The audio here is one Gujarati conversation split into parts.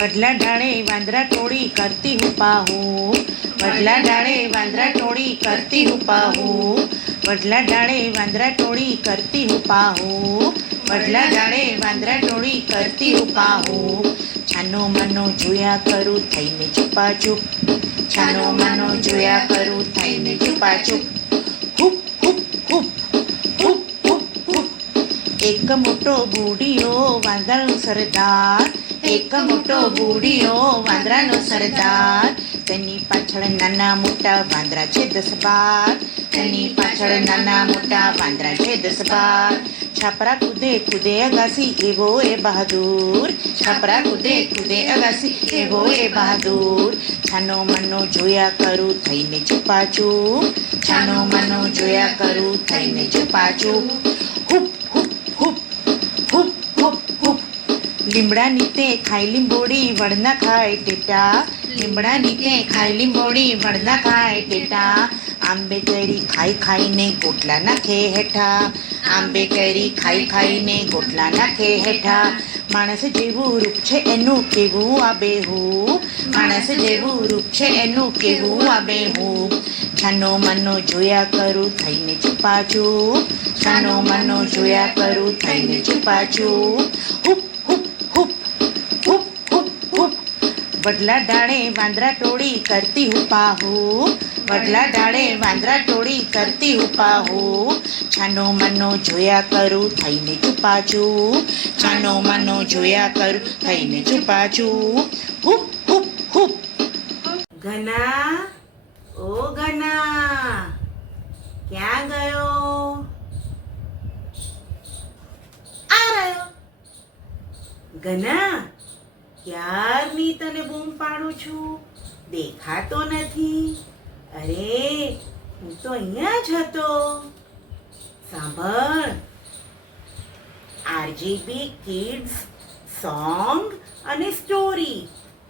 વડલા ડાળે વાંદરા ટોળી કરતી હુપાહો. વડલા ડાળે વાંદરા ટોળી કરતી હુપાહો. વડલા ડાળે વાંદરા ટોળી કરતી હુપાહો. વડલા ડાળે વાંદરા ટોળી કરતી હુપાહો. છાનો માનો જોયા કરું થઈને છુપાછુપ. છાનો માનો જોયા કરું થઈને છુપાછુપ. હુપ હુપ હુપ હુપ હુપ હુપ. એક મોટો બુઢિયો વાંદરાનો સરદાર. એક મોટો બુઢિયો વાંદરાનો સરદાર. તેની પાછળ નાના મોટા વાંદરા છે 10-12. તેની પાછળ નાના મોટા વાંદરા છે 10-12. છાપરા કૂદે કૂદે અગાસી એવો એ બહાદુર. છાપરા કૂદે કૂદે અગાસી એવો એ બહાદુર. છાનો માનો જોયા કરું થઈને છુપાછુપ. છાનો માનો જોયા કરું થઈને છુપાછુપ. હુપ હુપ હુપ હુપ હુપ હુપ. લીમડા નીતે ખાઈ લીંબોડી વડના ખાય ટેટા. લીમડા નીતે ખાઈ લીંબોડી વડના ખાય ટેટા. આંબે કેરી ખાઈ ખાઈને ગોટલા નાખે હેઠા. આંબે કેરી ખાઈ ખાઈને ગોટલા નાખે હેઠા. માણસ જેવું રૂપ છે એનું કેવું આ બેહૂબ. માણસ જેવું રૂપ છે એનું કેવું આ બેહૂબ. છાનો માનો જોયા કરું થઈને છુપાછુપ. છાનો માનો જોયા કરું થઈને છુપાછુપ. હુપ હુપ હુપ હુપ હુપ હુપ. વડલા ડાળે વાંદરા ટોળી કરતી હુપાહો. વડલા ડાળે વાંદરા ટોળી કરતી હુપાહો. છાનો માનો જોયા કરું થઈને છુપાછુપ. છાનો માનો જોયા કરું થઈને છુપાછુપ. હુપ હુપ હુપ. ઘના ઓ ઘના ક્યાં ગયો? આ રહ્યો. ઘના ક્યારની તને બૂમ પાડું છું, દેખાતો નથી. અરે હું તો અહીંયા જ હતો. સાંભળ, આરજીબી કિડ્સ સોંગ અને સ્ટોરી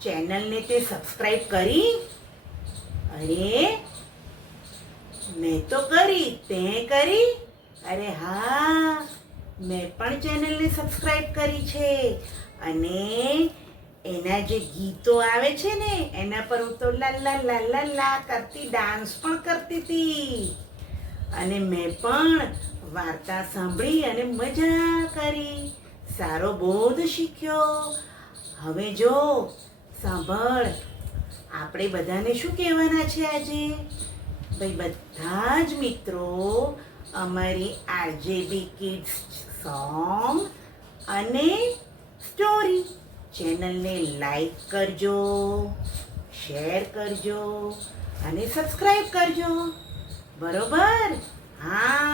ચેનલને તે સબસ્ક્રાઇબ કરી? અરે મેં તો કરી, તે કરી? અરે હા, મેં પણ ચેનલને સબસ્ક્રાઇબ કરી છે. અને એના જે ગીતો આવે છે ને એના પર હું તો લા લા લા લા લા કરતી ડાન્સ પણ કરતી હતી. અને મેં પણ વાર્તા સાંભળી અને મજા કરી, સારો બોધ શીખ્યો. હવે જો સાંભળ, આપણે બધાને શું કહેવાના છે આજે? ભાઈ બધા જ મિત્રો અમારી આરજેબી કિડ્સ સોંગ અને સ્ટોરી ચેનલને લાઈક કરજો, શેર કરજો અને સબસ્ક્રાઈબ કરજો. બરોબર? હા,